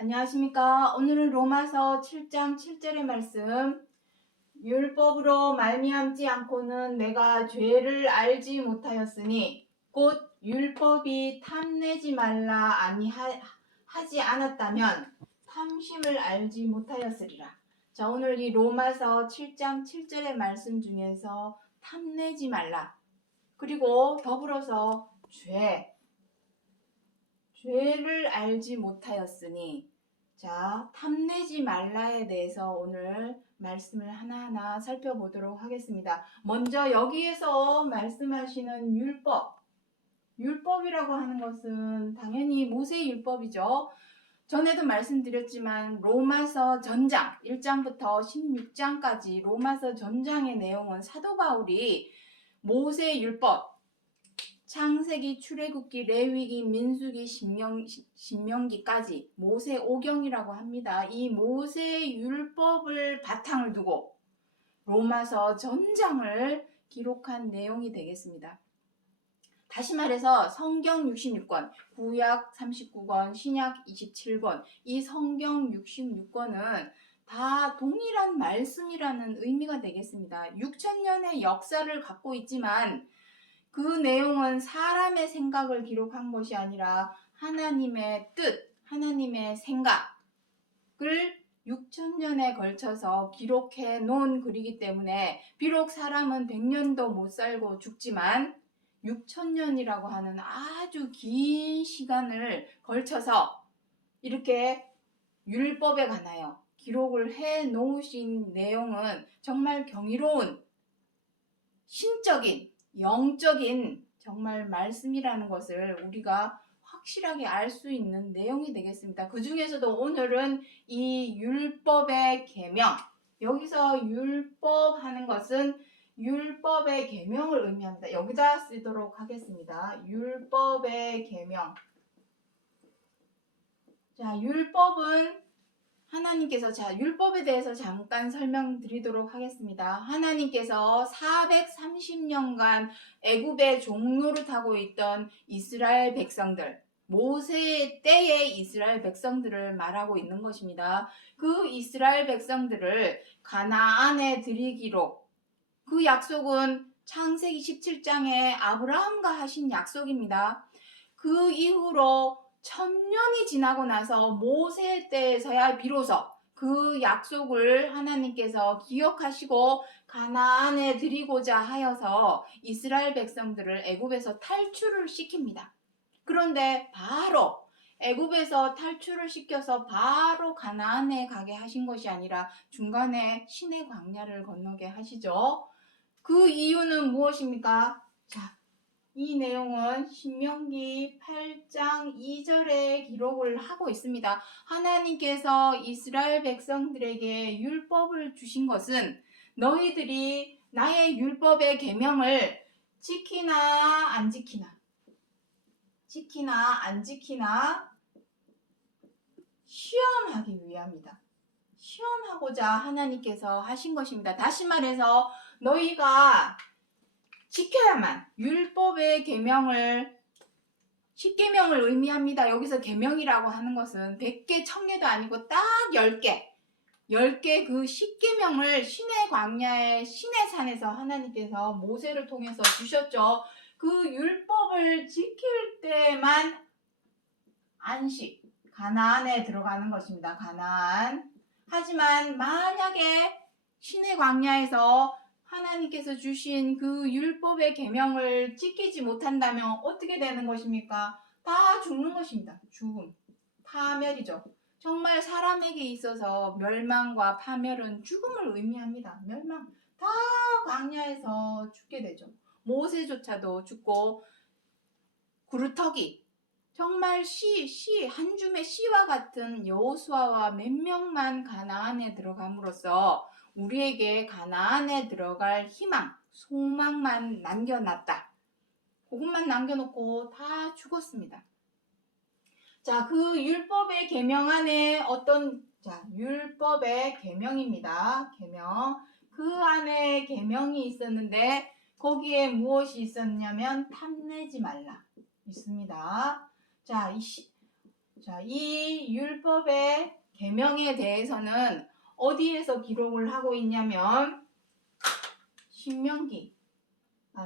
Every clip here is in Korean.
안녕하십니까. 오늘은 로마서 7장 7절의 말씀. 율법으로 말미암지 않고는 내가 죄를 알지 못하였으니 곧 율법이 탐내지 말라 하지 않았다면 탐심을 알지 못하였으리라. 자, 오늘 이 로마서 7장 7절의 말씀 중에서 탐내지 말라, 그리고 더불어서 죄를 알지 못하였으니, 자, 탐내지 말라에 대해서 오늘 말씀을 하나하나 살펴보도록 하겠습니다. 먼저 여기에서 말씀하시는 율법이라고 하는 것은 당연히 모세의 율법이죠. 전에도 말씀드렸지만 로마서 전장 1장부터 16장까지 로마서 전장의 내용은 사도 바울이 모세의 율법, 창세기, 출애굽기, 레위기, 민수기, 신명기까지 모세 오경이라고 합니다. 이 모세 율법을 바탕을 두고 로마서 전장을 기록한 내용이 되겠습니다. 다시 말해서 성경 66권, 구약 39권, 신약 27권, 이 성경 66권은 다 동일한 말씀이라는 의미가 되겠습니다. 6,000년의 역사를 갖고 있지만 그 내용은 사람의 생각을 기록한 것이 아니라 하나님의 뜻, 하나님의 생각을 6,000년에 걸쳐서 기록해 놓은 글이기 때문에 비록 사람은 100년도 못 살고 죽지만 6,000년이라고 하는 아주 긴 시간을 걸쳐서 이렇게 율법에 관하여 기록을 해 놓으신 내용은 정말 경이로운 신적인, 영적인 정말 말씀이라는 것을 우리가 확실하게 알 수 있는 내용이 되겠습니다. 그 중에서도 오늘은 이 율법의 계명, 여기서 율법 하는 것은 율법의 계명을 의미합니다. 여기다 쓰도록 하겠습니다. 율법의 계명. 자, 율법은 하나님께서, 율법에 대해서 잠깐 설명드리도록 하겠습니다. 하나님께서 430년간 애굽의 종노릇하고 있던 이스라엘 백성들, 모세의 때의 이스라엘 백성들을 말하고 있는 것입니다. 그 이스라엘 백성들을 가나안에 들이기로, 그 약속은 창세기 17장에 아브라함과 하신 약속입니다. 그 이후로 1000년이 지나고 나서 모세 때에서야 비로소 그 약속을 하나님께서 기억하시고 가나안에 들이고자 하여서 이스라엘 백성들을 애굽에서 탈출을 시킵니다. 그런데 바로 애굽에서 탈출을 시켜서 바로 가나안에 가게 하신 것이 아니라 중간에 시내 광야를 건너게 하시죠. 그 이유는 무엇입니까? 자, 이 내용은 신명기 8장 2절에 기록을 하고 있습니다. 하나님께서 이스라엘 백성들에게 율법을 주신 것은 너희들이 나의 율법의 계명을 지키나 안 지키나 시험하기 위함이다. 시험하고자 하나님께서 하신 것입니다. 다시 말해서 너희가 지켜야만, 율법의 계명을, 10계명을 의미합니다. 여기서 계명이라고 하는 것은 100개, 1000개도 아니고 딱 10개 그 10계명을 시내 광야의 시내산에서 하나님께서 모세를 통해서 주셨죠. 그 율법을 지킬 때만 안식, 가나안에 들어가는 것입니다. 가나안. 하지만 만약에 시내 광야에서 하나님께서 주신 그 율법의 계명을 지키지 못한다면 어떻게 되는 것입니까? 다 죽는 것입니다. 죽음, 파멸이죠. 정말 사람에게 있어서 멸망과 파멸은 죽음을 의미합니다. 멸망, 다 광야에서 죽게 되죠. 모세조차도 죽고, 구루터기, 정말 한 줌의 씨와 같은 여호수아와 몇 명만 가나안에 들어감으로써 우리에게 가나안에 들어갈 희망, 소망만 남겨놨다. 그것만 남겨놓고 다 죽었습니다. 자, 그 율법의 계명 안에 율법의 계명입니다. 계명. 그 안에 계명이 있었는데 거기에 무엇이 있었냐면 탐내지 말라 있습니다. 자, 이 율법의 계명에 대해서는 어디에서 기록을 하고 있냐면 신명기,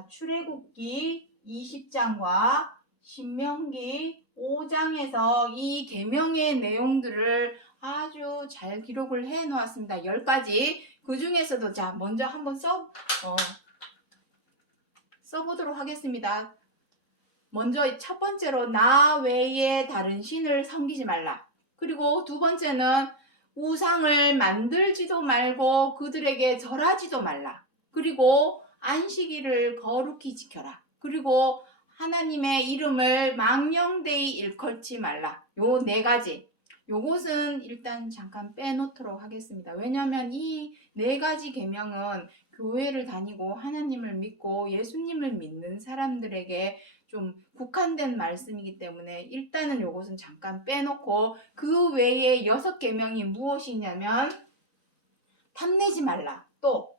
출애굽기 20장과 신명기 5장에서 이 계명의 내용들을 아주 잘 기록을 해 놓았습니다. 10가지. 그 중에서도 자, 먼저 한번 써보도록 하겠습니다. 먼저 첫 번째로 나 외에 다른 신을 섬기지 말라. 그리고 두 번째는 우상을 만들지도 말고 그들에게 절하지도 말라. 그리고 안식일을 거룩히 지켜라. 그리고 하나님의 이름을 망령되이 일컬지 말라. 요 4가지. 요것은 일단 잠깐 빼놓도록 하겠습니다. 왜냐하면 이 4가지 계명은 교회를 다니고 하나님을 믿고 예수님을 믿는 사람들에게 좀 국한된 말씀이기 때문에 일단은 요것은 잠깐 빼놓고 그 외에 6계명이 무엇이냐면 탐내지 말라. 또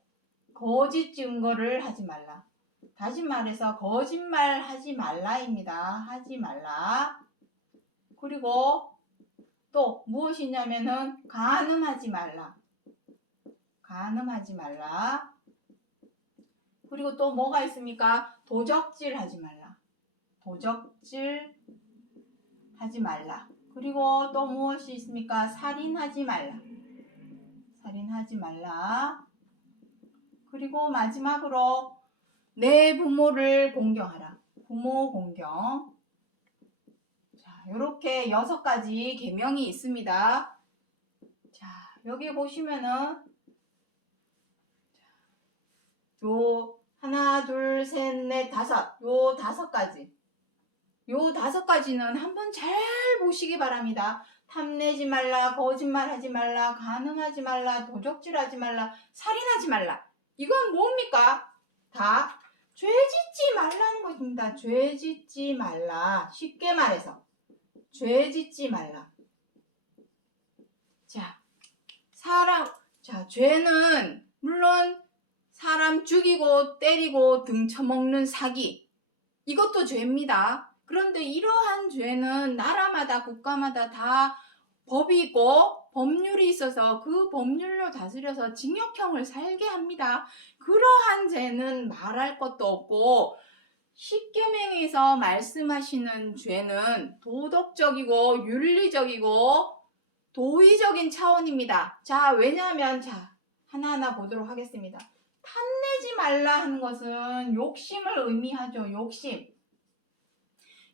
거짓 증거를 하지 말라. 다시 말해서 거짓말 하지 말라입니다. 하지 말라. 그리고 또 무엇이냐면은 간음하지 말라. 간음하지 말라. 그리고 또 뭐가 있습니까? 도적질 하지 말라. 도적질 하지 말라. 그리고 또 무엇이 있습니까? 살인하지 말라. 살인하지 말라. 그리고 마지막으로 내 부모를 공경하라. 부모 공경. 자, 이렇게 6가지 계명이 있습니다. 자, 여기 보시면은 요 하나, 둘, 셋, 넷, 다섯. 요 5가지. 요 5가지는 한번 잘 보시기 바랍니다. 탐내지 말라, 거짓말하지 말라, 간음하지 말라, 도적질하지 말라, 살인하지 말라. 이건 뭡니까? 다 죄 짓지 말라는 것입니다. 죄 짓지 말라. 쉽게 말해서 죄 짓지 말라. 자, 죄는 물론 사람 죽이고 때리고 등쳐먹는 사기, 이것도 죄입니다. 그런데 이러한 죄는 나라마다 국가마다 다 법이 있고 법률이 있어서 그 법률로 다스려서 징역형을 살게 합니다. 그러한 죄는 말할 것도 없고 십계명에서 말씀하시는 죄는 도덕적이고 윤리적이고 도의적인 차원입니다. 자, 왜냐하면 하나하나 보도록 하겠습니다. 탐내지 말라 하는 것은 욕심을 의미하죠.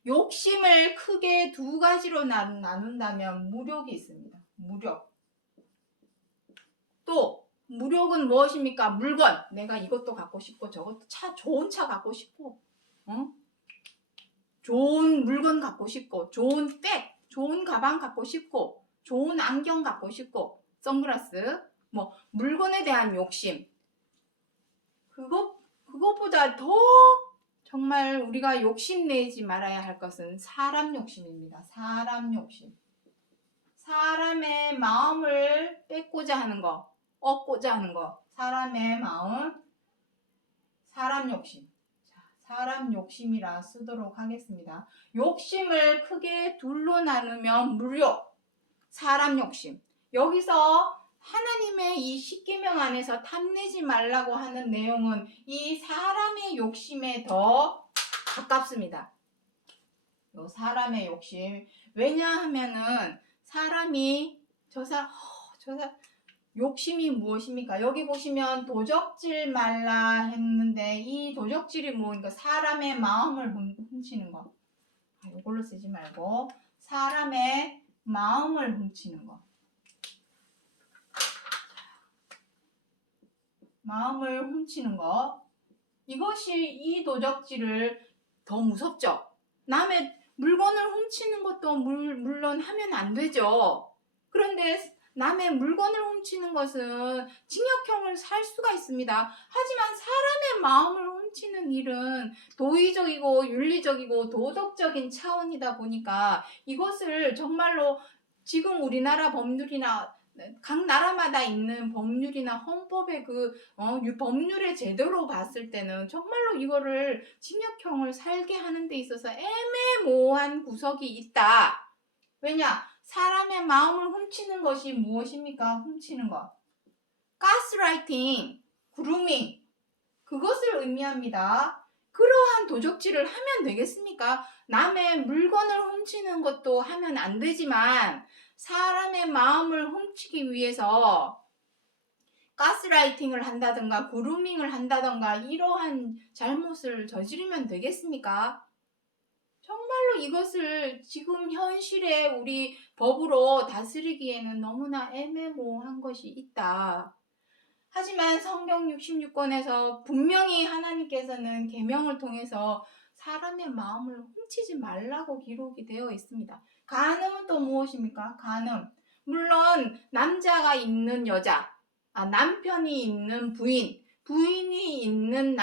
욕심을 크게 2가지로 나눈다면 무력이 있습니다. 무력. 또 무력은 무엇입니까? 물건. 내가 이것도 갖고 싶고 저것도 좋은 차 갖고 싶고 좋은 물건 갖고 싶고 좋은 백, 좋은 가방 갖고 싶고 좋은 안경 갖고 싶고 선글라스, 물건에 대한 욕심. 그것보다 더 정말 우리가 욕심내지 말아야 할 것은 사람 욕심입니다. 사람 욕심. 사람의 마음을 뺏고자 하는 거, 얻고자 하는 거. 사람의 마음, 사람 욕심. 사람 욕심이라 쓰도록 하겠습니다. 욕심을 크게 둘로 나누면 무력, 사람 욕심. 여기서 하나님의 이 십계명 안에서 탐내지 말라고 하는 내용은 이 사람의 욕심에 더 가깝습니다. 요 사람의 욕심. 왜냐하면은 사람이 저 사람 욕심이 무엇입니까? 여기 보시면 도적질 말라 했는데 이 도적질이 뭐니까 사람의 마음을 훔치는 거. 이걸로 쓰지 말고 사람의 마음을 훔치는 거. 마음을 훔치는 거. 이것이 이 도적질을 더 무섭죠. 남의 물건을 훔치는 것도 물론 하면 안 되죠. 그런데 남의 물건을 훔치는 것은 징역형을 살 수가 있습니다. 하지만 사람의 마음을 훔치는 일은 도의적이고 윤리적이고 도덕적인 차원이다 보니까 이것을 정말로 지금 우리나라 법률이나 각 나라마다 있는 법률이나 헌법의 법률의 제도로 봤을 때는 정말로 이거를 징역형을 살게 하는 데 있어서 애매모호한 구석이 있다. 왜냐? 사람의 마음을 훔치는 것이 무엇입니까? 훔치는 것. 가스라이팅, 그루밍, 그것을 의미합니다. 그러한 도적질을 하면 되겠습니까? 남의 물건을 훔치는 것도 하면 안 되지만 사람의 마음을 훔치기 위해서 가스라이팅을 한다든가 그루밍을 한다든가 이러한 잘못을 저지르면 되겠습니까? 정말로 이것을 지금 현실에 우리 법으로 다스리기에는 너무나 애매모호한 것이 있다. 하지만 성경 66권에서 분명히 하나님께서는 계명을 통해서 사람의 마음을 훔치지 말라고 기록이 되어 있습니다. 간음은 또 무엇입니까? 간음. 물론 남자가 있는 여자, 남편이 있는 부인, 부인이 있는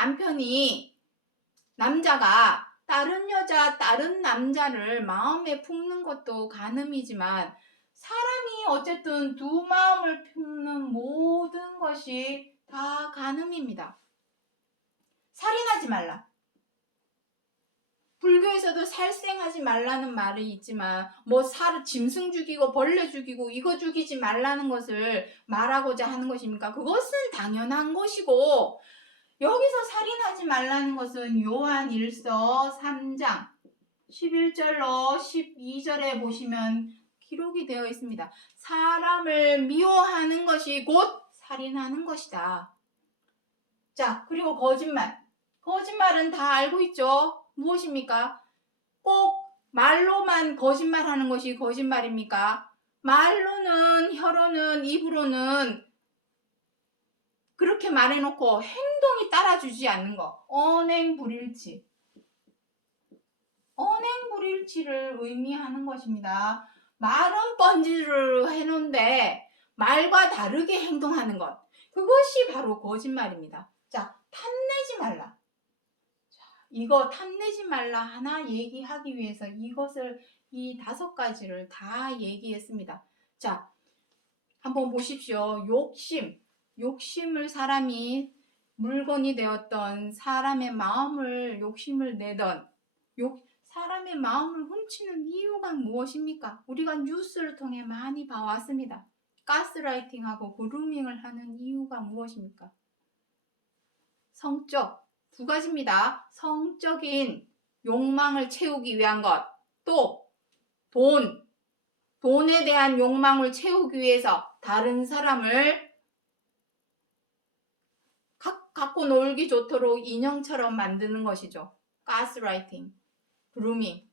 남자가 다른 여자, 다른 남자를 마음에 품는 것도 간음이지만 사람이 어쨌든 두 마음을 품는 모든 것이 다 간음입니다. 살인하지 말라. 불교에서도 살생하지 말라는 말이 있지만 짐승 죽이고 벌레 죽이고 이거 죽이지 말라는 것을 말하고자 하는 것입니까? 그것은 당연한 것이고 여기서 살인하지 말라는 것은 요한 1서 3장 11절로 12절에 보시면 기록이 되어 있습니다. 사람을 미워하는 것이 곧 살인하는 것이다. 자, 그리고 거짓말. 거짓말은 다 알고 있죠? 무엇입니까? 꼭 말로만 거짓말하는 것이 거짓말입니까? 말로는, 혀로는, 입으로는 그렇게 말해놓고 행동이 따라주지 않는 거. 언행불일치. 언행불일치를 의미하는 것입니다. 말은 번지를 해놓은데 말과 다르게 행동하는 것. 그것이 바로 거짓말입니다. 자, 탐내지 말라. 자, 이거 탐내지 말라 하나 얘기하기 위해서 이 5가지를 다 얘기했습니다. 자, 한번 보십시오. 욕심을 사람이 물건이 되었던 사람의 마음을 욕심을 내던 사람의 마음을 훔치는 이유가 무엇입니까? 우리가 뉴스를 통해 많이 봐왔습니다. 가스라이팅하고 그루밍을 하는 이유가 무엇입니까? 성적, 2가지입니다. 성적인 욕망을 채우기 위한 것, 또 돈에 대한 욕망을 채우기 위해서 다른 사람을 갖고 놀기 좋도록 인형처럼 만드는 것이죠. 가스라이팅, 그루밍,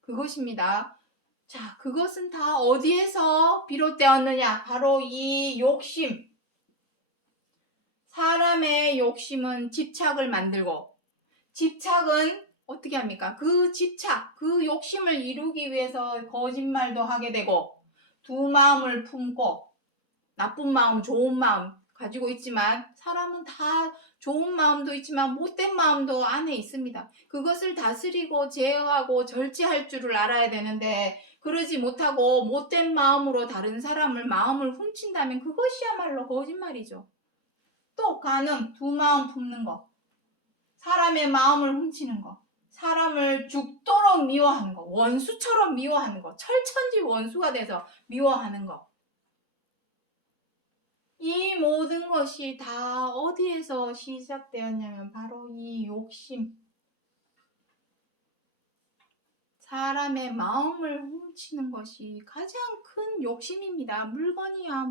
그것입니다. 자, 그것은 다 어디에서 비롯되었느냐? 바로 이 욕심. 사람의 욕심은 집착을 만들고, 집착은 어떻게 합니까? 그 욕심을 이루기 위해서 거짓말도 하게 되고, 두 마음을 품고, 나쁜 마음, 좋은 마음 가지고 있지만, 사람은 다 좋은 마음도 있지만 못된 마음도 안에 있습니다. 그것을 다스리고 제어하고 절제할 줄을 알아야 되는데 그러지 못하고 못된 마음으로 다른 사람을 마음을 훔친다면 그것이야말로 거짓말이죠. 또 간음, 두 마음 품는 거, 사람의 마음을 훔치는 거, 사람을 죽도록 미워하는 거, 원수처럼 미워하는 거, 철천지 원수가 돼서 미워하는 거. 이 모든 것이 다 어디에서 시작되었냐면 바로 이 욕심. 사람의 마음을 훔치는 것이 가장 큰 욕심입니다. 물건이야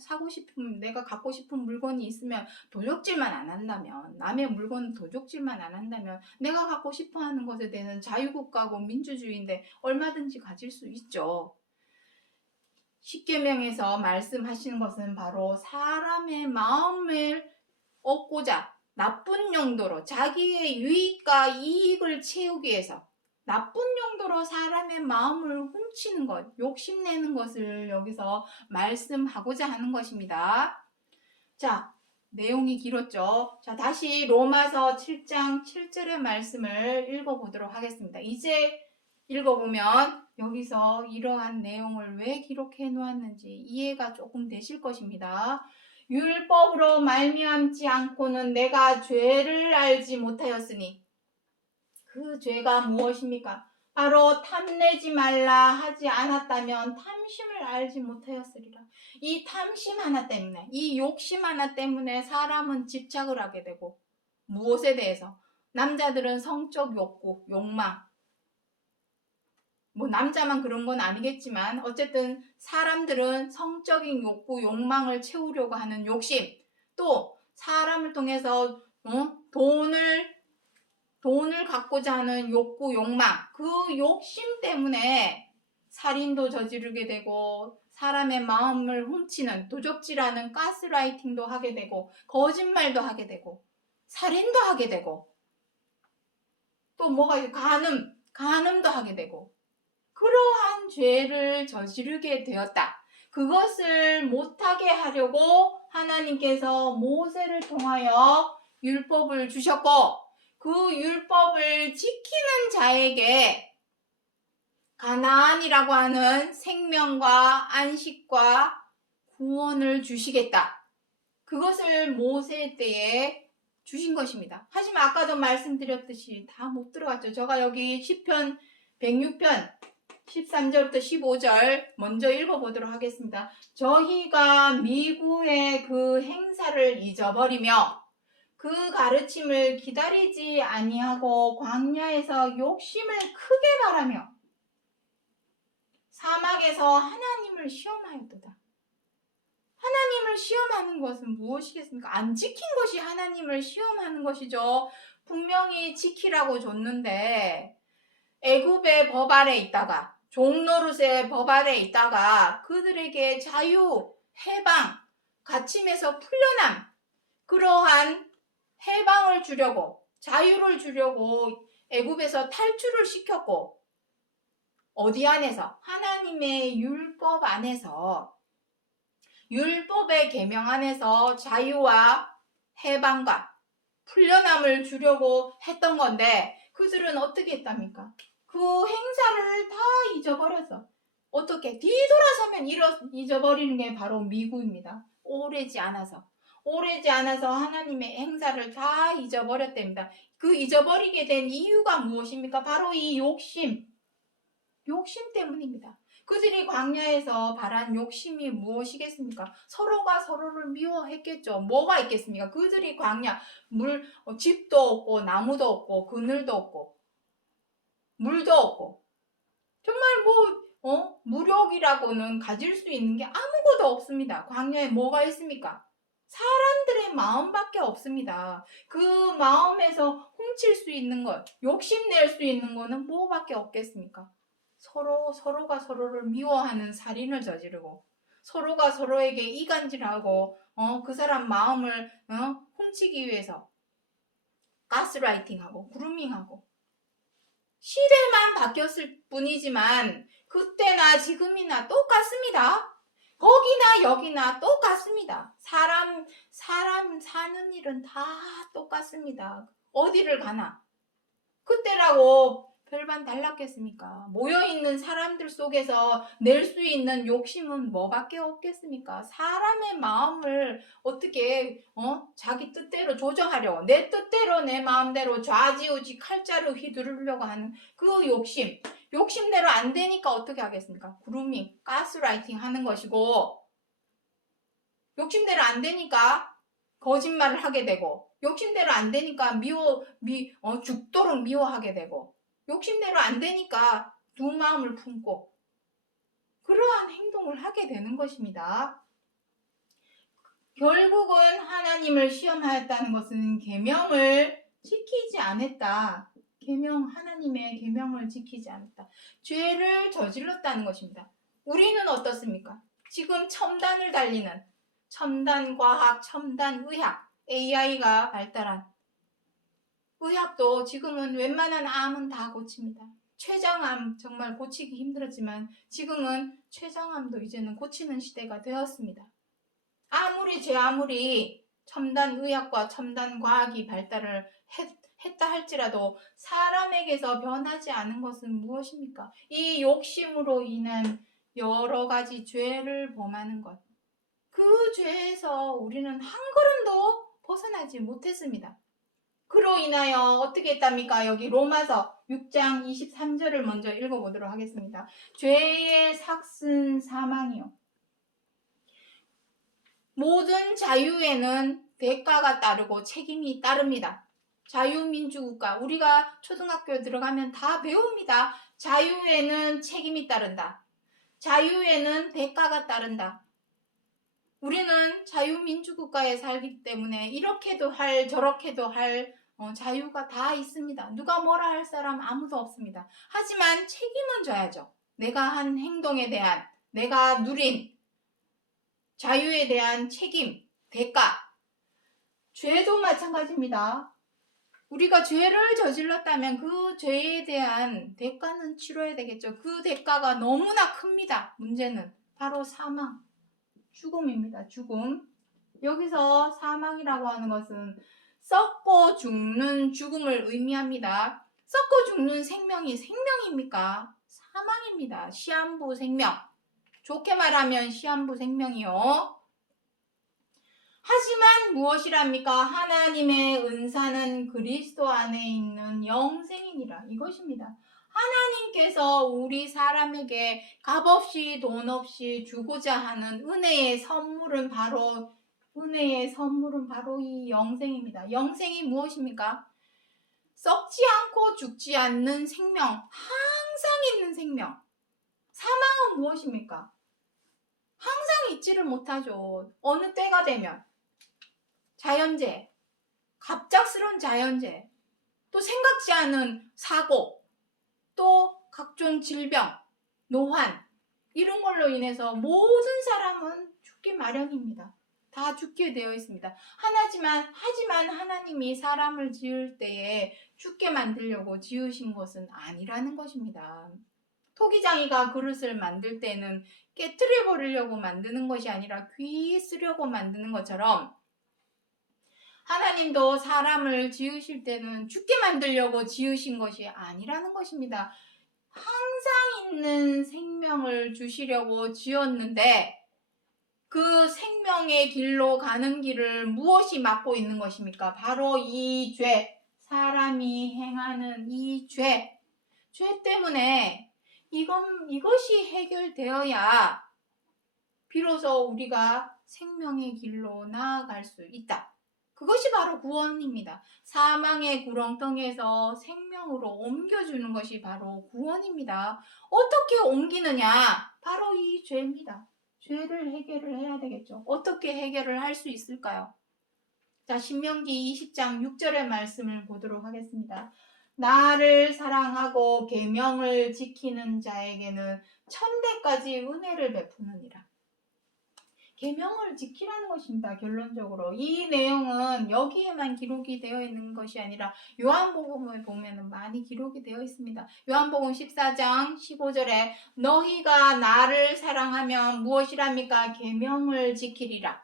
사고 싶은 내가 갖고 싶은 물건이 있으면 도적질만 안 한다면 남의 물건은 도적질만 안 한다면 내가 갖고 싶어하는 것에 대해서는 자유국가고 민주주의인데 얼마든지 가질 수 있죠. 십계명에서 말씀하시는 것은 바로 사람의 마음을 얻고자 나쁜 용도로 자기의 유익과 이익을 채우기 위해서 나쁜 용도로 사람의 마음을 훔치는 것, 욕심내는 것을 여기서 말씀하고자 하는 것입니다. 자, 내용이 길었죠. 자, 다시 로마서 7장 7절의 말씀을 읽어보도록 하겠습니다. 이제 읽어보면 여기서 이러한 내용을 왜 기록해 놓았는지 이해가 조금 되실 것입니다. 율법으로 말미암지 않고는 내가 죄를 알지 못하였으니 그 죄가 무엇입니까? 바로 탐내지 말라 하지 않았다면 탐심을 알지 못하였으리라. 이 탐심 하나 때문에, 이 욕심 하나 때문에 사람은 집착을 하게 되고, 무엇에 대해서? 남자들은 성적 욕구, 욕망, 뭐 남자만 그런 건 아니겠지만 어쨌든 사람들은 성적인 욕구, 욕망을 채우려고 하는 욕심, 또 사람을 통해서 돈을 갖고자 하는 욕구, 욕망, 그 욕심 때문에 살인도 저지르게 되고 사람의 마음을 훔치는 도적질하는 가스라이팅도 하게 되고 거짓말도 하게 되고 살인도 하게 되고 또 뭐가 간음도 하게 되고 그러한 죄를 저지르게 되었다. 그것을 못하게 하려고 하나님께서 모세를 통하여 율법을 주셨고 그 율법을 지키는 자에게 가나안이라고 하는 생명과 안식과 구원을 주시겠다. 그것을 모세 때에 주신 것입니다. 하지만 아까도 말씀드렸듯이 다 못 들어갔죠. 제가 여기 시편 106편 13절부터 15절 먼저 읽어보도록 하겠습니다. 저희가 미구의 그 행사를 잊어버리며 그 가르침을 기다리지 아니하고 광야에서 욕심을 크게 바라며 사막에서 하나님을 시험하였도다. 하나님을 시험하는 것은 무엇이겠습니까? 안 지킨 것이 하나님을 시험하는 것이죠. 분명히 지키라고 줬는데 애굽의 법 아래 있다가 종노릇의 법 아래 있다가 그들에게 자유, 해방, 갇힘에서 풀려남 그러한 해방을 주려고 자유를 주려고 애굽에서 탈출을 시켰고 어디 안에서? 하나님의 율법 안에서 율법의 계명 안에서 자유와 해방과 풀려남을 주려고 했던 건데 그들은 어떻게 했답니까? 그 행사를 다 잊어버렸어. 어떻게? 뒤돌아서면 잊어버리는 게 바로 미구입니다. 오래지 않아서 하나님의 행사를 다 잊어버렸답니다. 그 잊어버리게 된 이유가 무엇입니까? 바로 이 욕심 때문입니다. 그들이 광야에서 바란 욕심이 무엇이겠습니까? 서로가 서로를 미워했겠죠. 뭐가 있겠습니까? 그들이 광야, 집도 없고 나무도 없고 그늘도 없고 물도 없고 정말 무력이라고는 가질 수 있는 게 아무것도 없습니다. 광야에 뭐가 있습니까? 사람들의 마음밖에 없습니다. 그 마음에서 훔칠 수 있는 것, 욕심낼 수 있는 거는 뭐밖에 없겠습니까? 서로가 서로를 미워하는 살인을 저지르고 서로가 서로에게 이간질하고 그 사람 마음을 훔치기 위해서 가스라이팅하고 그루밍하고 시대만 바뀌었을 뿐이지만 그때나 지금이나 똑같습니다. 거기나 여기나 똑같습니다. 사람 사는 일은 다 똑같습니다. 어디를 가나 그때라고 별반 달랐겠습니까? 모여있는 사람들 속에서 낼 수 있는 욕심은 뭐밖에 없겠습니까? 사람의 마음을 어떻게 자기 뜻대로 조정하려고 내 뜻대로 내 마음대로 좌지우지 칼자루 휘두르려고 하는 그 욕심대로 안 되니까 어떻게 하겠습니까? 그루밍, 가스라이팅 하는 것이고 욕심대로 안 되니까 거짓말을 하게 되고 욕심대로 안 되니까 죽도록 미워하게 되고 욕심대로 안 되니까 두 마음을 품고 그러한 행동을 하게 되는 것입니다. 결국은 하나님을 시험하였다는 것은 계명을 지키지 않았다. 하나님의 계명을 지키지 않았다. 죄를 저질렀다는 것입니다. 우리는 어떻습니까? 지금 첨단을 달리는 첨단 과학, 첨단 의학, AI가 발달한 의학도 지금은 웬만한 암은 다 고칩니다. 췌장암 정말 고치기 힘들었지만 지금은 췌장암도 이제는 고치는 시대가 되었습니다. 아무리 첨단 의학과 첨단 과학이 발달을 했다 할지라도 사람에게서 변하지 않은 것은 무엇입니까? 이 욕심으로 인한 여러 가지 죄를 범하는 것. 그 죄에서 우리는 한 걸음도 벗어나지 못했습니다. 그로 인하여 어떻게 했답니까? 여기 로마서 6장 23절을 먼저 읽어보도록 하겠습니다. 죄의 삭은 사망이요. 모든 자유에는 대가가 따르고 책임이 따릅니다. 자유민주국가, 우리가 초등학교 들어가면 다 배웁니다. 자유에는 책임이 따른다. 자유에는 대가가 따른다. 우리는 자유민주국가에 살기 때문에 이렇게도 할 저렇게도 할 자유가 다 있습니다. 누가 뭐라 할 사람 아무도 없습니다. 하지만 책임은 져야죠. 내가 한 행동에 대한, 내가 누린 자유에 대한 책임, 대가. 죄도 마찬가지입니다. 우리가 죄를 저질렀다면 그 죄에 대한 대가는 치러야 되겠죠. 그 대가가 너무나 큽니다. 문제는 바로 사망, 죽음입니다. 죽음. 여기서 사망이라고 하는 것은 썩고 죽는 죽음을 의미합니다. 썩고 죽는 생명이 생명입니까? 사망입니다. 시한부 생명. 좋게 말하면 시한부 생명이요. 하지만 무엇이랍니까? 하나님의 은사는 그리스도 안에 있는 영생이니라. 이것입니다. 하나님께서 우리 사람에게 값없이 돈 없이 주고자 하는 은혜의 선물은 바로 이 영생입니다. 영생이 무엇입니까? 썩지 않고 죽지 않는 생명, 항상 있는 생명. 사망은 무엇입니까? 항상 있지를 못하죠. 어느 때가 되면. 자연재해, 갑작스러운 자연재해, 또 생각지 않은 사고, 또 각종 질병, 노환, 이런 걸로 인해서 모든 사람은 죽기 마련입니다. 다 죽게 되어 있습니다. 하지만 하나님이 사람을 지을 때에 죽게 만들려고 지으신 것은 아니라는 것입니다. 토기장이가 그릇을 만들 때는 깨트려 버리려고 만드는 것이 아니라 귀히 쓰려고 만드는 것처럼 하나님도 사람을 지으실 때는 죽게 만들려고 지으신 것이 아니라는 것입니다. 항상 있는 생명을 주시려고 지었는데 그 생명의 길로 가는 길을 무엇이 막고 있는 것입니까? 바로 이 죄, 사람이 행하는 이 죄. 죄 때문에 이것이 해결되어야 비로소 우리가 생명의 길로 나아갈 수 있다. 그것이 바로 구원입니다. 사망의 구렁텅이에서 생명으로 옮겨주는 것이 바로 구원입니다. 어떻게 옮기느냐? 바로 이 죄입니다. 죄를 해결을 해야 되겠죠. 어떻게 해결을 할 수 있을까요? 자, 신명기 20장 6절의 말씀을 보도록 하겠습니다. 나를 사랑하고 계명을 지키는 자에게는 천대까지 은혜를 베푸느니라. 계명을 지키라는 것입니다. 결론적으로 이 내용은 여기에만 기록이 되어 있는 것이 아니라 요한복음을 보면 많이 기록이 되어 있습니다. 요한복음 14장 15절에 너희가 나를 사랑하면 무엇이랍니까? 계명을 지키리라.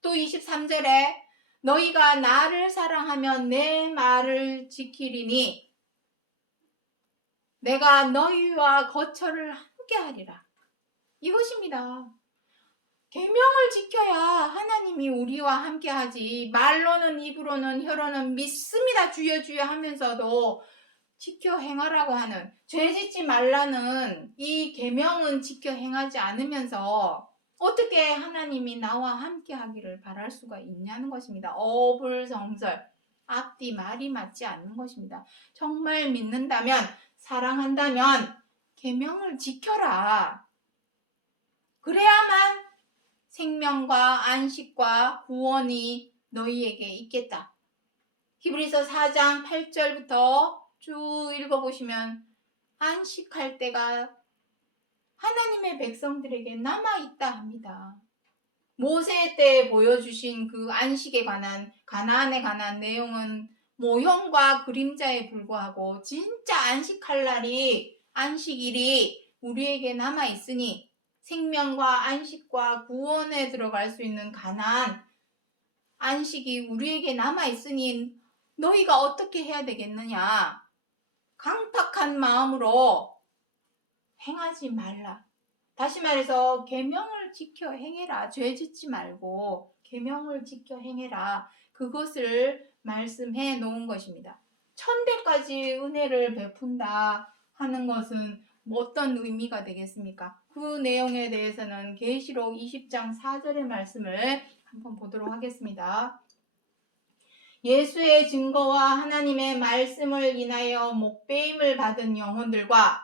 또 23절에 너희가 나를 사랑하면 내 말을 지키리니 내가 너희와 거처를 함께 하리라. 이것입니다. 계명을 지켜야 하나님이 우리와 함께 하지. 말로는 입으로는 혀로는 믿습니다 주여 주여 하면서도 지켜 행하라고 하는, 죄 짓지 말라는 이 계명은 지켜 행하지 않으면서 어떻게 하나님이 나와 함께 하기를 바랄 수가 있냐는 것입니다. 어불성설, 앞뒤 말이 맞지 않는 것입니다. 정말 믿는다면, 사랑한다면 계명을 지켜라. 그래야만 생명과 안식과 구원이 너희에게 있겠다. 히브리서 4장 8절부터 쭉 읽어보시면 안식할 때가 하나님의 백성들에게 남아있다 합니다. 모세 때 보여주신 그 안식에 관한, 가나안에 관한 내용은 모형과 그림자에 불과하고 진짜 안식할 날이, 안식일이 우리에게 남아있으니 생명과 안식과 구원에 들어갈 수 있는 가나안 안식이 우리에게 남아있으니 너희가 어떻게 해야 되겠느냐? 강팍한 마음으로 행하지 말라. 다시 말해서 계명을 지켜 행해라. 죄 짓지 말고 계명을 지켜 행해라. 그것을 말씀해 놓은 것입니다. 천대까지 은혜를 베푼다 하는 것은 어떤 의미가 되겠습니까? 그 내용에 대해서는 계시록 20장 4절의 말씀을 한번 보도록 하겠습니다. 예수의 증거와 하나님의 말씀을 인하여 목배임을 받은 영혼들과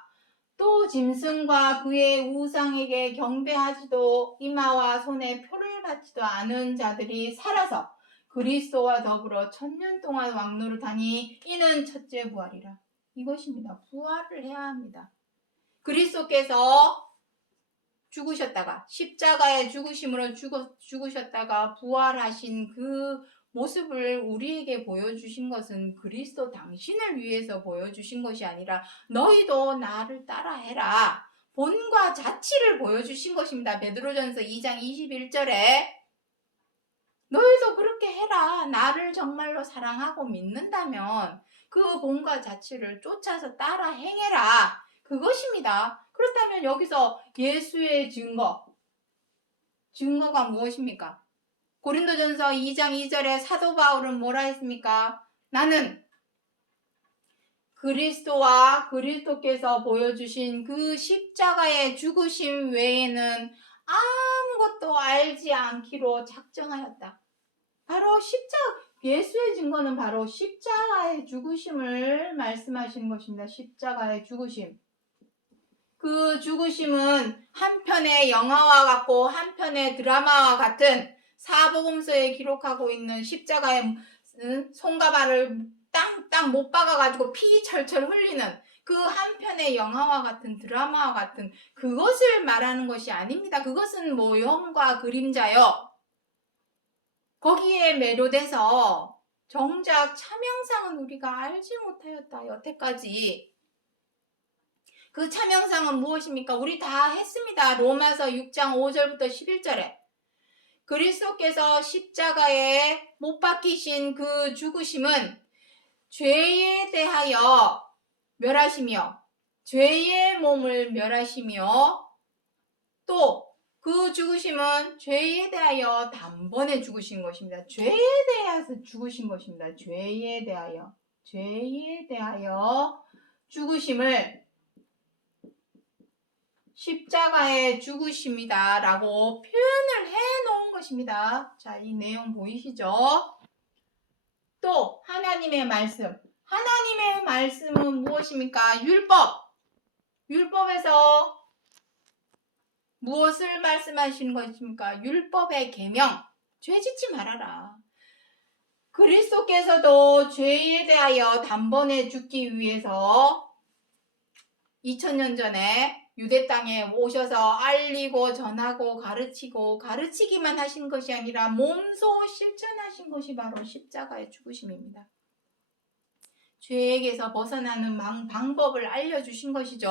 또 짐승과 그의 우상에게 경배하지도 이마와 손에 표를 받지도 않은 자들이 살아서 그리스도와 더불어 1000년 동안 왕노릇하니 이는 첫째 부활이라. 이것입니다. 부활을 해야 합니다. 그리스도께서 죽으셨다가 십자가의 죽으심으로 죽으셨다가 부활하신 그 모습을 우리에게 보여주신 것은 그리스도 당신을 위해서 보여주신 것이 아니라 너희도 나를 따라해라. 본과 자치를 보여주신 것입니다. 베드로전서 2장 21절에 너희도 그렇게 해라. 나를 정말로 사랑하고 믿는다면 그 본과 자치를 쫓아서 따라 행해라. 그것입니다. 그렇다면 여기서 예수의 증거가 무엇입니까? 고린도전서 2장 2절에 사도 바울은 뭐라 했습니까? 나는 그리스도와 그리스도께서 보여주신 그 십자가의 죽으심 외에는 아무것도 알지 않기로 작정하였다. 바로 예수의 증거는 바로 십자가의 죽으심을 말씀하시는 것입니다. 십자가의 죽으심. 그 죽으심은 한편의 영화와 같고 한편의 드라마와 같은 사복음서에 기록하고 있는 십자가의 손과 발을 땅 못 박아가지고 피 철철 흘리는 그 한편의 영화와 같은 드라마와 같은 그것을 말하는 것이 아닙니다. 그것은 모형과 그림자요. 거기에 매료돼서 정작 참형상은 우리가 알지 못하였다. 여태까지. 그 참형상은 무엇입니까? 우리 다 했습니다. 로마서 6장 5절부터 11절에 그리스도께서 십자가에 못 박히신 그 죽으심은 죄에 대하여 멸하시며 죄의 몸을 멸하시며 또 그 죽으심은 죄에 대하여 단번에 죽으신 것입니다. 죄에 대해서 죽으신 것입니다. 죄에 대하여 죽으심을 십자가의 죽으심이다 라고 표현을 해놓은 것입니다. 자, 이 내용 보이시죠? 또 하나님의 말씀은 무엇입니까? 율법에서 무엇을 말씀하시는 것입니까? 율법의 계명, 죄 짓지 말아라. 그리스도께서도 죄에 대하여 단번에 죽기 위해서 2000년 전에 유대 땅에 오셔서 알리고 전하고 가르치기만 하신 것이 아니라 몸소 실천하신 것이 바로 십자가의 죽으심입니다. 죄에게서 벗어나는 방법을 알려주신 것이죠.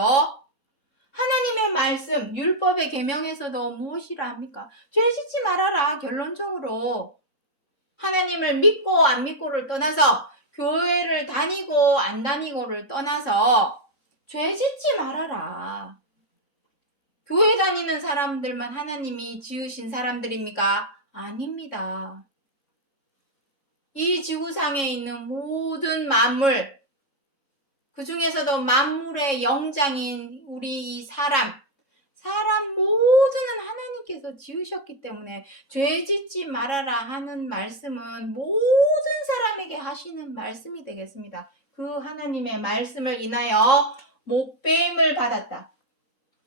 하나님의 말씀, 율법의 계명에서도 무엇이라 합니까? 죄 짓지 말아라. 결론적으로 하나님을 믿고 안 믿고를 떠나서 교회를 다니고 안 다니고를 떠나서 죄 짓지 말아라. 교회 다니는 사람들만 하나님이 지으신 사람들입니까? 아닙니다. 이 지구상에 있는 모든 만물, 그 중에서도 만물의 영장인 우리 이 사람 모두는 하나님께서 지으셨기 때문에 죄 짓지 말아라 하는 말씀은 모든 사람에게 하시는 말씀이 되겠습니다. 그 하나님의 말씀을 인하여 목배임을 받았다.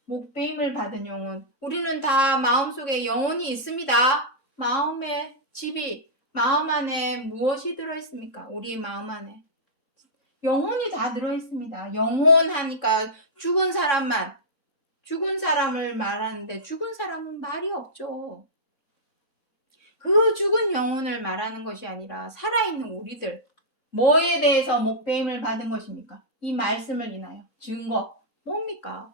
목배임을 받은 영혼. 우리는 다 마음속에 영혼이 있습니다. 마음의 집이, 마음 안에 무엇이 들어있습니까? 우리 마음 안에. 영혼이 다 들어있습니다. 영혼 하니까 죽은 사람을 말하는데 죽은 사람은 말이 없죠. 그 죽은 영혼을 말하는 것이 아니라 살아있는 우리들. 뭐에 대해서 목배임을 받은 것입니까? 이 말씀을 인하여. 증거. 뭡니까?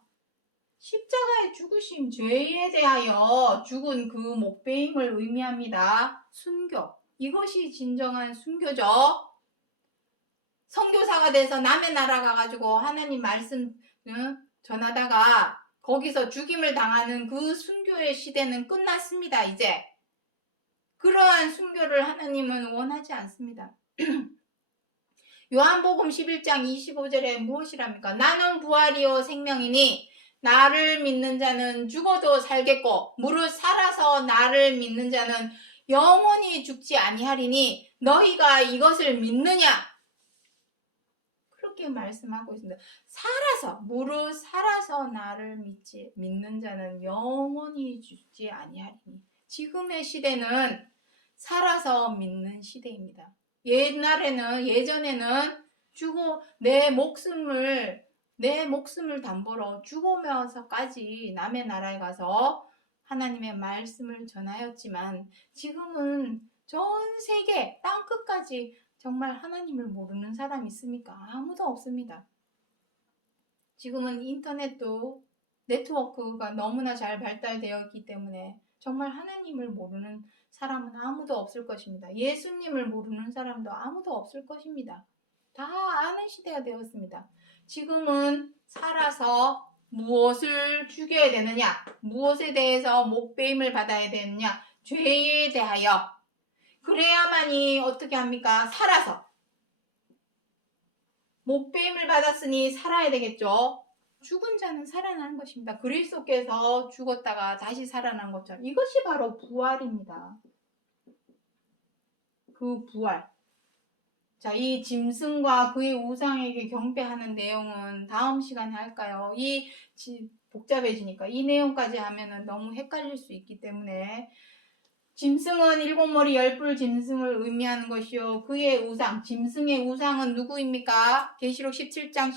십자가의 죽으심, 죄에 대하여 죽은 그 목배임을 의미합니다. 순교. 이것이 진정한 순교죠. 선교사가 돼서 남의 나라 가가지고 하나님 말씀 전하다가 거기서 죽임을 당하는 그 순교의 시대는 끝났습니다. 이제. 그러한 순교를 하나님은 원하지 않습니다. 요한복음 11장 25절에 무엇이랍니까? 나는 부활이요 생명이니 나를 믿는 자는 죽어도 살겠고 무릇 살아서 나를 믿는 자는 영원히 죽지 아니하리니 너희가 이것을 믿느냐? 그렇게 말씀하고 있습니다. 무릇 살아서 나를 믿는 자는 영원히 죽지 아니하리니. 지금의 시대는 살아서 믿는 시대입니다. 예전에는 내 목숨을 담보로 죽으면서까지 남의 나라에 가서 하나님의 말씀을 전하였지만 지금은 전 세계 땅끝까지 정말 하나님을 모르는 사람이 있습니까? 아무도 없습니다. 지금은 인터넷도 네트워크가 너무나 잘 발달되어 있기 때문에 정말 하나님을 모르는 사람은 아무도 없을 것입니다. 예수님을 모르는 사람도 아무도 없을 것입니다. 다 아는 시대가 되었습니다. 지금은 살아서 무엇을 죽여야 되느냐? 무엇에 대해서 목배임을 받아야 되느냐? 죄에 대하여. 그래야만이 어떻게 합니까? 살아서. 목배임을 받았으니 살아야 되겠죠. 죽은 자는 살아나는 것입니다. 그리스도께서 죽었다가 다시 살아난 것처럼 이것이 바로 부활입니다. 그 부활. 자, 이 짐승과 그의 우상에게 경배하는 내용은 다음 시간에 할까요? 복잡해지니까 이 내용까지 하면은 너무 헷갈릴 수 있기 때문에 짐승은 7머리 10뿔 짐승을 의미하는 것이요. 그의 우상, 짐승의 우상은 누구입니까? 계시록 17장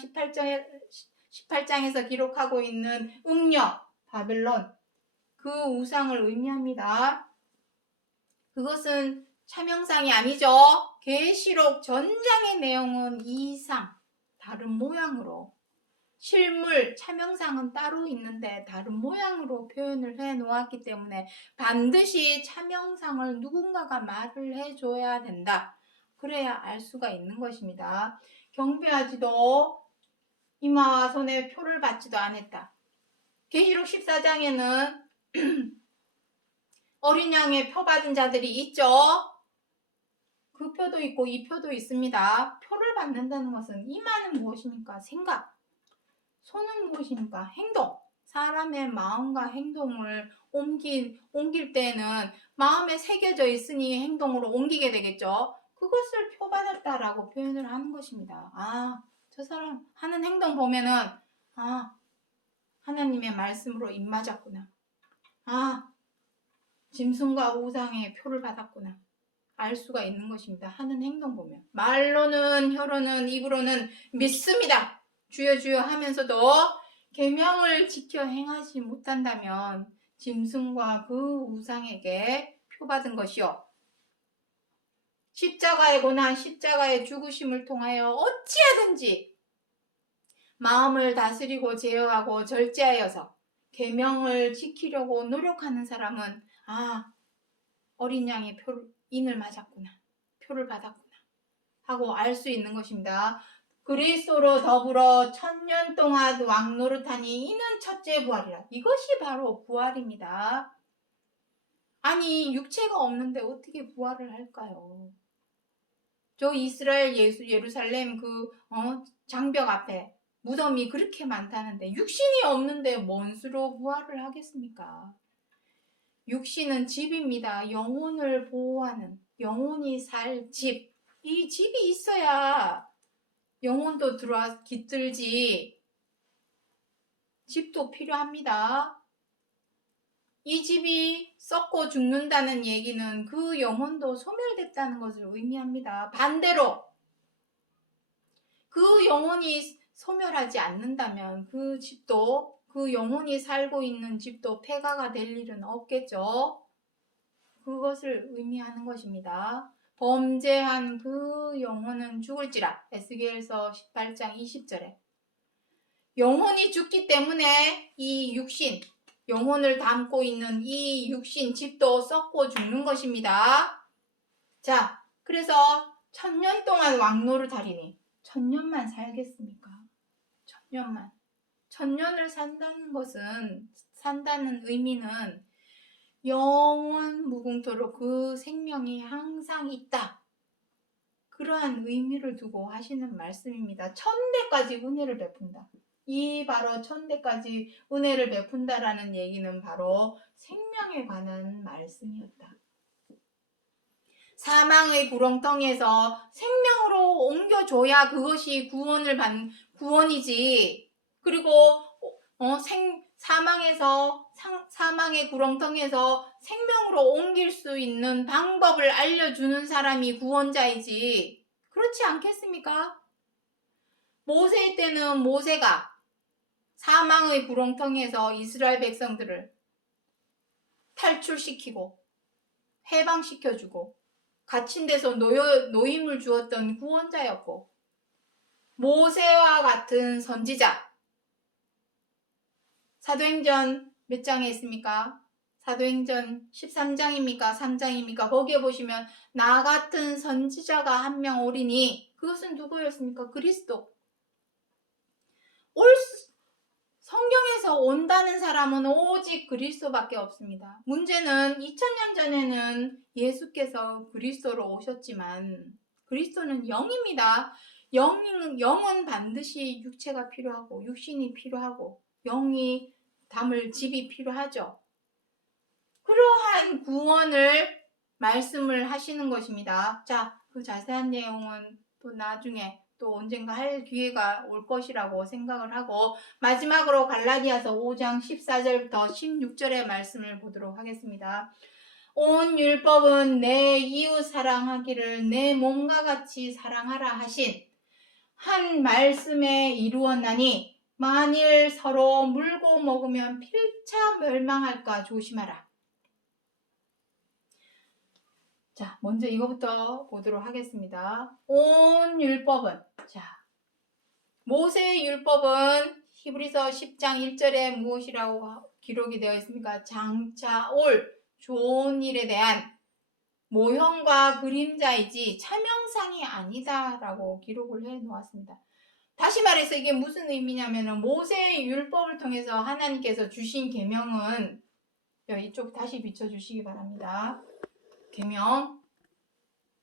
18장에서 기록하고 있는 음녀, 바벨론, 그 우상을 의미합니다. 그것은 차명상이 아니죠. 계시록 전장의 내용은 이상, 다른 모양으로, 실물, 차명상은 따로 있는데 다른 모양으로 표현을 해 놓았기 때문에 반드시 차명상을 누군가가 말을 해줘야 된다. 그래야 알 수가 있는 것입니다. 경배하지도 이마와 손에 표를 받지도 않았다. 계시록 14장에는 어린 양의 표 받은 자들이 있죠. 그 표도 있고 이 표도 있습니다. 표를 받는다는 것은 이마는 무엇입니까? 생각. 손은 무엇입니까? 행동. 사람의 마음과 행동을 옮길 때는 마음에 새겨져 있으니 행동으로 옮기게 되겠죠. 그것을 표받았다라고 표현을 하는 것입니다. 저 사람 하는 행동 보면은 하나님의 말씀으로 입 맞았구나. 짐승과 우상의 표를 받았구나. 알 수가 있는 것입니다. 하는 행동 보면. 말로는, 혀로는, 입으로는 믿습니다. 주여 주여 하면서도 계명을 지켜 행하지 못한다면 짐승과 그 우상에게 표받은 것이요. 십자가의 고난, 십자가의 죽으심을 통하여 어찌하든지 마음을 다스리고 제어하고 절제하여서 계명을 지키려고 노력하는 사람은 어린 양의 인을 맞았구나. 표를 받았구나. 하고 알 수 있는 것입니다. 그리스도로 더불어 1000년 동안 왕노릇하니 이는 첫째 부활이라. 이것이 바로 부활입니다. 아니 육체가 없는데 어떻게 부활을 할까요? 저 이스라엘 예루살렘 장벽 앞에 무덤이 그렇게 많다는데 육신이 없는데 뭔 수로 부활을 하겠습니까? 육신은 집입니다. 영혼을 보호하는, 영혼이 살 집. 이 집이 있어야 영혼도 들어와 깃들지. 집도 필요합니다. 이 집이 썩고 죽는다는 얘기는 그 영혼도 소멸됐다는 것을 의미합니다. 반대로 그 영혼이 소멸하지 않는다면 그 집도, 그 영혼이 살고 있는 집도 폐가가 될 일은 없겠죠. 그것을 의미하는 것입니다. 범죄한 그 영혼은 죽을지라. 에스겔서 18장 20절에 영혼이 죽기 때문에 이 육신, 영혼을 담고 있는 이 육신 집도 썩고 죽는 것입니다. 자, 그래서 1000년 동안 왕노를 다리니 1000년만 살겠습니까? 1000년만. 1000년을 산다는 의미는 영원 무궁토록 그 생명이 항상 있다. 그러한 의미를 두고 하시는 말씀입니다. 1000대까지 은혜를 베푼다. 이 바로 1000대까지 은혜를 베푼다라는 얘기는 바로 생명에 관한 말씀이었다. 사망의 구렁텅이에서 생명으로 옮겨줘야 그것이 구원이지. 그리고 사망의 구렁텅이에서 생명으로 옮길 수 있는 방법을 알려주는 사람이 구원자이지. 그렇지 않겠습니까? 모세 때는 모세가 사망의 구렁텅이에서 이스라엘 백성들을 탈출시키고 해방시켜주고 갇힌 데서 노임을 주었던 구원자였고, 모세와 같은 선지자, 사도행전 몇 장에 있습니까? 사도행전 13장입니까? 3장입니까? 거기에 보시면 나 같은 선지자가 한 명 오리니, 그것은 누구였습니까? 그리스도. 성경에서 온다는 사람은 오직 그리스도밖에 없습니다. 문제는 2000년 전에는 예수께서 그리스도로 오셨지만 그리스도는 영입니다. 영은 반드시 육체가 필요하고 육신이 필요하고 영이 담을 집이 필요하죠. 그러한 구원을 말씀을 하시는 것입니다. 자, 그 자세한 내용은 또 나중에 또 언젠가 할 기회가 올 것이라고 생각을 하고, 마지막으로 갈라디아서 5장 14절부터 16절의 말씀을 보도록 하겠습니다. 온 율법은 내 이웃 사랑하기를 내 몸과 같이 사랑하라 하신 한 말씀에 이루었나니, 만일 서로 물고 먹으면 필차 멸망할까 조심하라. 자, 먼저 이거부터 보도록 하겠습니다. 온 율법은, 자, 모세의 율법은 히브리서 10장 1절에 무엇이라고 기록이 되어 있습니까? 장차 올 좋은 일에 대한 모형과 그림자이지 차명상이 아니다라고 기록을 해 놓았습니다. 다시 말해서 이게 무슨 의미냐면은, 모세의 율법을 통해서 하나님께서 주신 계명은, 이쪽 다시 비춰주시기 바랍니다. 계명,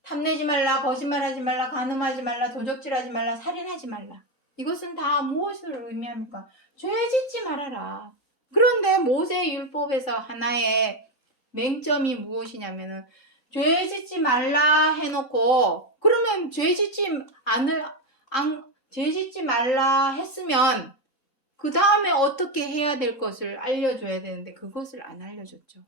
탐내지 말라, 거짓말하지 말라, 간음하지 말라, 도적질하지 말라, 살인하지 말라. 이것은 다 무엇을 의미합니까? 죄 짓지 말아라. 그런데 모세의 율법에서 하나의 맹점이 무엇이냐면은, 죄 짓지 말라 해놓고, 그러면 죄 짓지 말라 했으면 그 다음에 어떻게 해야 될 것을 알려줘야 되는데 그것을 안 알려줬죠.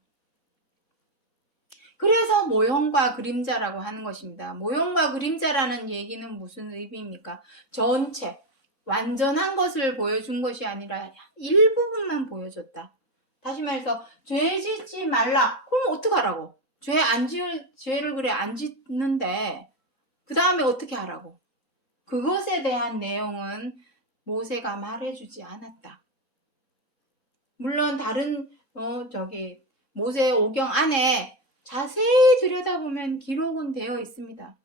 그래서 모형과 그림자라고 하는 것입니다. 모형과 그림자라는 얘기는 무슨 의미입니까? 전체, 완전한 것을 보여준 것이 아니라 일부분만 보여줬다. 다시 말해서 죄 짓지 말라. 그럼 어떡하라고? 죄를 그래 안 짓는데 그 다음에 어떻게 하라고? 그것에 대한 내용은 모세가 말해주지 않았다. 물론 다른 모세 오경 안에 자세히 들여다보면 기록은 되어 있습니다.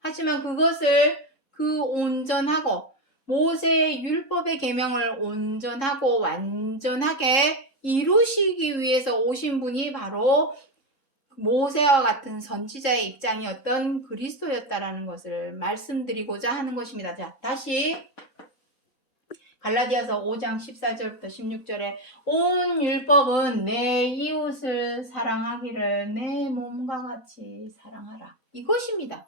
하지만 그것을 온전하고 모세의 율법의 계명을 온전하고 완전하게 이루시기 위해서 오신 분이 바로 모세와 같은 선지자의 입장이었던 그리스도였다라는 것을 말씀드리고자 하는 것입니다. 자, 다시 갈라디아서 5장 14절부터 16절에 온 율법은 내 이웃을 사랑하기를 내 몸과 같이 사랑하라. 이것입니다.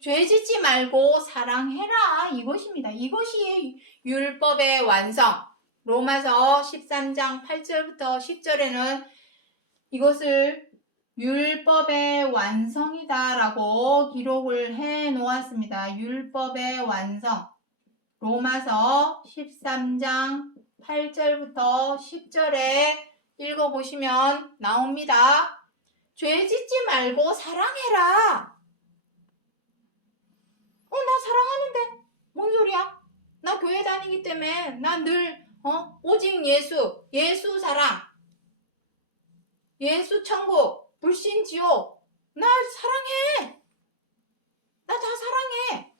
죄 짓지 말고 사랑해라. 이것입니다. 이것이 율법의 완성. 로마서 13장 8절부터 10절에는 이것을 율법의 완성이다라고 기록을 해 놓았습니다. 율법의 완성. 로마서 13장 8절부터 10절에 읽어보시면 나옵니다. 죄 짓지 말고 사랑해라. 나 사랑하는데 뭔 소리야? 나 교회 다니기 때문에 난 늘 오직 예수 사랑, 예수 천국, 불신 지옥. 나 사랑해. 나 다 사랑해.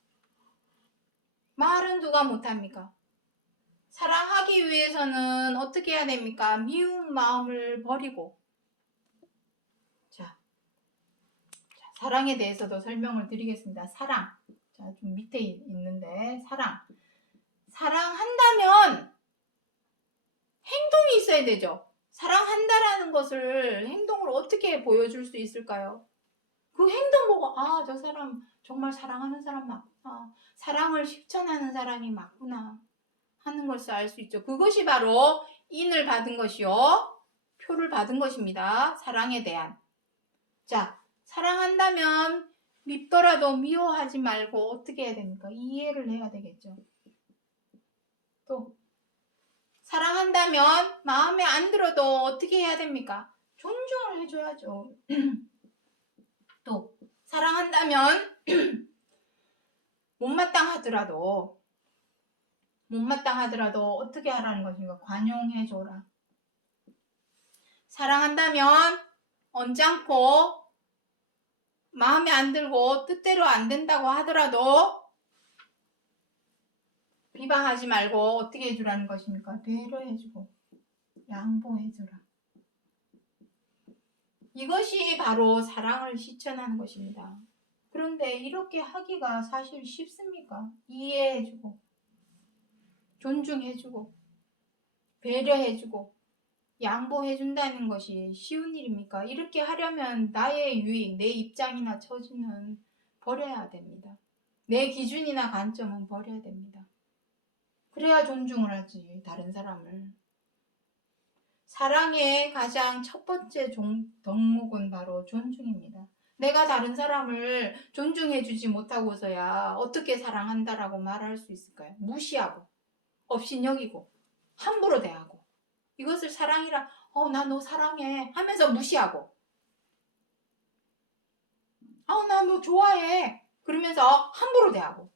말은 누가 못합니까? 사랑하기 위해서는 어떻게 해야 됩니까? 미운 마음을 버리고. 자, 사랑에 대해서도 설명을 드리겠습니다. 사랑. 자, 좀 밑에 있는데, 사랑. 사랑한다면 행동이 있어야 되죠. 사랑한다라는 것을 행동으로 어떻게 보여줄 수 있을까요? 그 행동 보고, 아, 저 사람 정말 사랑하는 사람 맞구나. 사랑을 실천하는 사람이 맞구나. 하는 것을 알 수 있죠. 그것이 바로 인을 받은 것이요. 표를 받은 것입니다. 사랑에 대한. 자, 사랑한다면 밉더라도 미워하지 말고 어떻게 해야 됩니까? 이해를 해야 되겠죠. 또 사랑한다면 마음에 안 들어도 어떻게 해야 됩니까? 존중을 해줘야죠. 또 사랑한다면 못마땅하더라도 어떻게 하라는 것입니까? 관용해줘라. 사랑한다면 언짢고 마음에 안 들고 뜻대로 안 된다고 하더라도 비방하지 말고 어떻게 해주라는 것입니까? 배려해주고 양보해주라. 이것이 바로 사랑을 실천하는 것입니다. 그런데 이렇게 하기가 사실 쉽습니까? 이해해주고 존중해주고 배려해주고 양보해준다는 것이 쉬운 일입니까? 이렇게 하려면 나의 유익, 내 입장이나 처지는 버려야 됩니다. 내 기준이나 관점은 버려야 됩니다. 그래야 존중을 하지, 다른 사람을. 사랑의 가장 첫 번째 덕목은 바로 존중입니다. 내가 다른 사람을 존중해주지 못하고서야 어떻게 사랑한다라고 말할 수 있을까요? 무시하고, 업신여기고, 함부로 대하고. 이것을 사랑이라, 나 너 사랑해 하면서 무시하고, 나 너 좋아해 그러면서 함부로 대하고,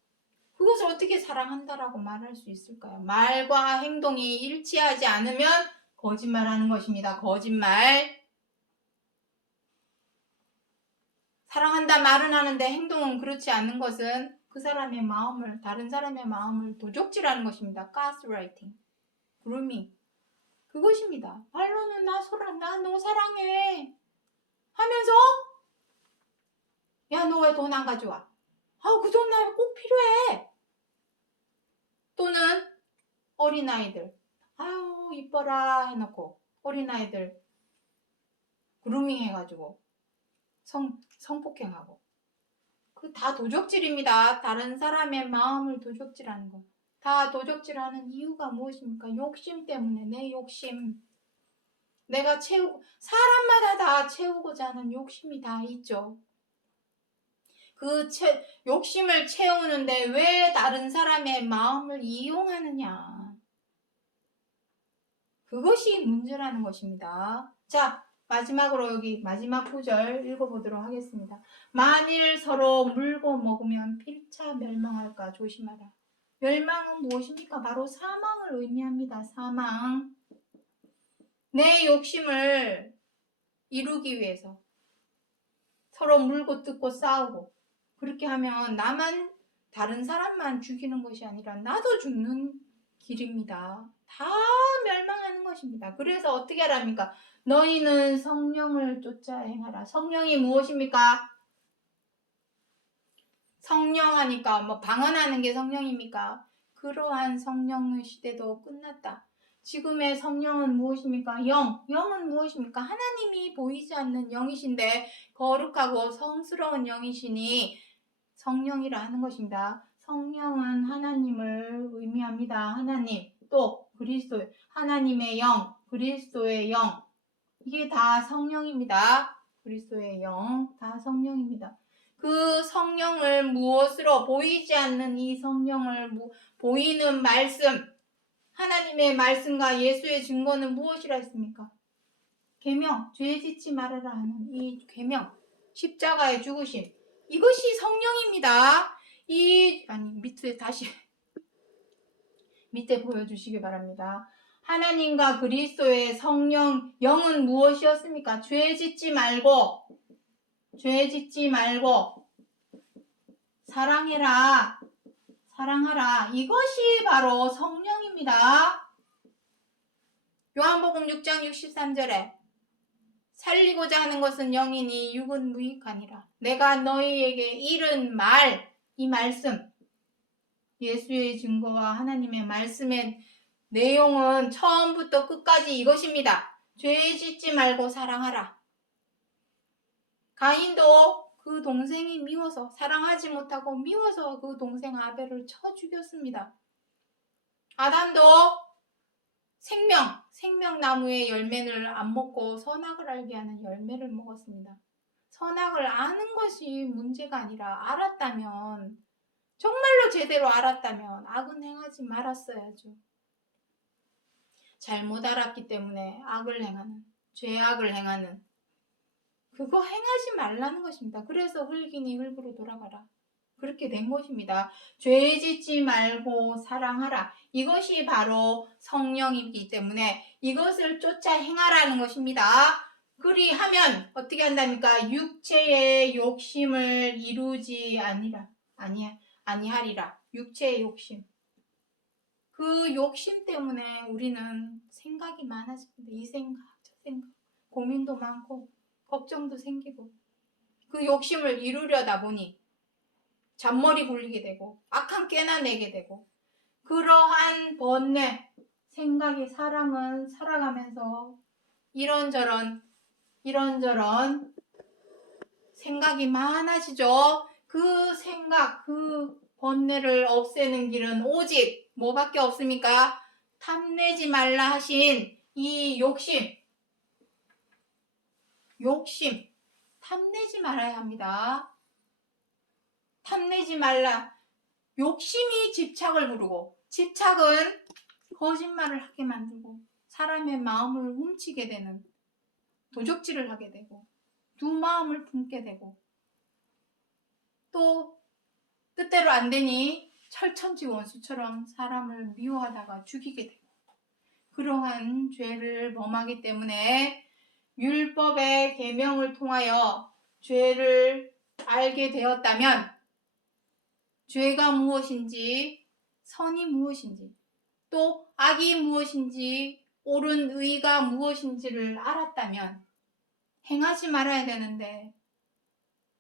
그것을 어떻게 사랑한다라고 말할 수 있을까요? 말과 행동이 일치하지 않으면 거짓말하는 것입니다. 거짓말. 사랑한다 말은 하는데 행동은 그렇지 않는 것은 그 사람의 마음을, 다른 사람의 마음을 도적질하는 것입니다. 가스라이팅, 그루밍. 그것입니다. 말로는 나 너 사랑해 하면서, 야, 너 왜 돈 안 가져와? 그 돈 나 꼭 필요해. 또는 어린아이들, 아유 이뻐라 해놓고 어린아이들 그루밍 해가지고 성폭행하고, 그 다 도적질입니다. 다른 사람의 마음을 도적질하는 거. 다 도적질하는 이유가 무엇입니까? 욕심 때문에. 내 욕심. 내가 사람마다 다 채우고자 하는 욕심이 다 있죠. 그 욕심을 채우는데 왜 다른 사람의 마음을 이용하느냐. 그것이 문제라는 것입니다. 자, 마지막으로 여기 마지막 구절 읽어보도록 하겠습니다. 만일 서로 물고 먹으면 필차 멸망할까 조심하라. 멸망은 무엇입니까? 바로 사망을 의미합니다. 사망. 내 욕심을 이루기 위해서 서로 물고 뜯고 싸우고, 그렇게 하면 다른 사람만 죽이는 것이 아니라 나도 죽는 길입니다. 다 멸망하는 것입니다. 그래서 어떻게 하랍니까? 너희는 성령을 쫓아 행하라. 성령이 무엇입니까? 성령 하니까 방언하는 게 성령입니까? 그러한 성령의 시대도 끝났다. 지금의 성령은 무엇입니까? 영은 무엇입니까? 하나님이 보이지 않는 영이신데 거룩하고 성스러운 영이시니 성령이라 하는 것입니다. 성령은 하나님을 의미합니다. 하나님, 또 그리스도, 하나님의 영, 그리스도의 영, 이게 다 성령입니다. 그리스도의 영, 다 성령입니다. 그 성령을 무엇으로, 보이지 않는 이 성령을 보이는 말씀, 하나님의 말씀과 예수의 증거는 무엇이라 했습니까? 계명, 죄 짓지 말아라 하는 이 계명, 십자가의 죽으심, 이것이 성령입니다. 밑에 보여주시기 바랍니다. 하나님과 그리스도의 성령, 영은 무엇이었습니까? 죄 짓지 말고 사랑하라. 이것이 바로 성령입니다. 요한복음 6장 63절에 살리고자 하는 것은 영이니 육은 무익하니라. 내가 너희에게 이른 말, 이 말씀, 예수의 증거와 하나님의 말씀의 내용은 처음부터 끝까지 이것입니다. 죄 짓지 말고 사랑하라. 가인도 그 동생이 미워서, 사랑하지 못하고 미워서 그 동생 아벨을 쳐 죽였습니다. 아담도 생명나무의 열매를 안 먹고 선악을 알게 하는 열매를 먹었습니다. 선악을 아는 것이 문제가 아니라 알았다면, 정말로 제대로 알았다면 악은 행하지 말았어야죠. 잘못 알았기 때문에 악을 행하는, 죄악을 행하는, 그거 행하지 말라는 것입니다. 그래서 흙이니 흙으로 돌아가라. 그렇게 된 것입니다. 죄 짓지 말고 사랑하라. 이것이 바로 성령이기 때문에 이것을 쫓아 행하라는 것입니다. 그리하면 어떻게 한답니까? 육체의 욕심을 이루지 아니하리라. 육체의 욕심. 그 욕심 때문에 우리는 생각이 많아집니다. 이 생각, 저 생각, 고민도 많고 걱정도 생기고, 그 욕심을 이루려다 보니 잔머리 굴리게 되고 악한 깨나 내게 되고, 그러한 번뇌 생각이 사람은 살아가면서 이런저런 생각이 많아지죠. 그 생각, 그 번뇌를 없애는 길은 오직 뭐밖에 없습니까? 탐내지 말라 하신 이 욕심, 탐내지 말아야 합니다. 탐내지 말라. 욕심이 집착을 부르고, 집착은 거짓말을 하게 만들고 사람의 마음을 훔치게 되는, 도적질을 하게 되고 두 마음을 품게 되고, 또 뜻대로 안 되니 철천지 원수처럼 사람을 미워하다가 죽이게 되고, 그러한 죄를 범하기 때문에 율법의 계명을 통하여 죄를 알게 되었다면, 죄가 무엇인지, 선이 무엇인지, 또 악이 무엇인지, 옳은 의가 무엇인지를 알았다면 행하지 말아야 되는데,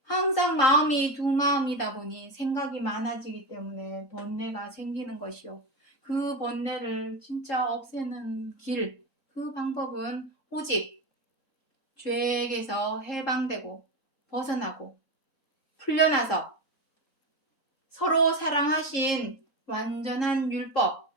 항상 마음이 두 마음이다 보니 생각이 많아지기 때문에 번뇌가 생기는 것이요. 그 번뇌를 진짜 없애는 길, 그 방법은 오직 죄에게서 해방되고 벗어나고 풀려나서 서로 사랑하신 완전한 율법,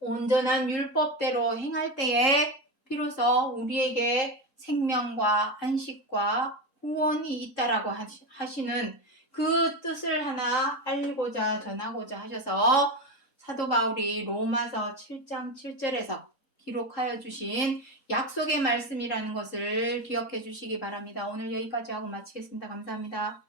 온전한 율법대로 행할 때에 비로소 우리에게 생명과 안식과 구원이 있다라고 하시는 그 뜻을 하나 알리고자 전하고자 하셔서 사도 바울이 로마서 7장 7절에서 기록하여 주신 약속의 말씀이라는 것을 기억해 주시기 바랍니다. 오늘 여기까지 하고 마치겠습니다. 감사합니다.